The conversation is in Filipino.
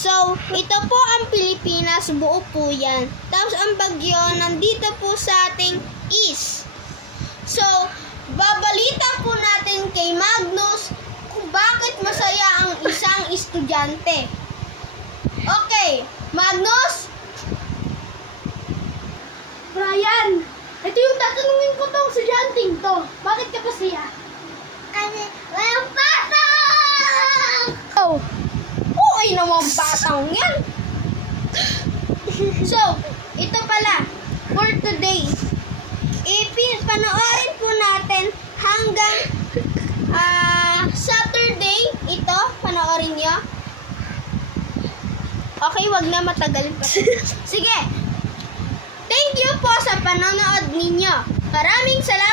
So, ito po ang Pilipinas, buo po yan. Tapos ang bagyo, nandito po sa ating east. So, babalita po natin kay Magnus kung bakit masaya ang isang estudyante. Okay, Magnus? Brian, ito yung tatanungin ko tong estudyanteng to. Bakit ka masaya? Kasi, walang pasang! Oh, okay naman batang yan. So, ito pala, for today, panoorin po natin hanggang Saturday. Ito, panoorin nyo. Okay, wag na matagal pa. Sige. Thank you po sa panonood ninyo. Maraming salamat.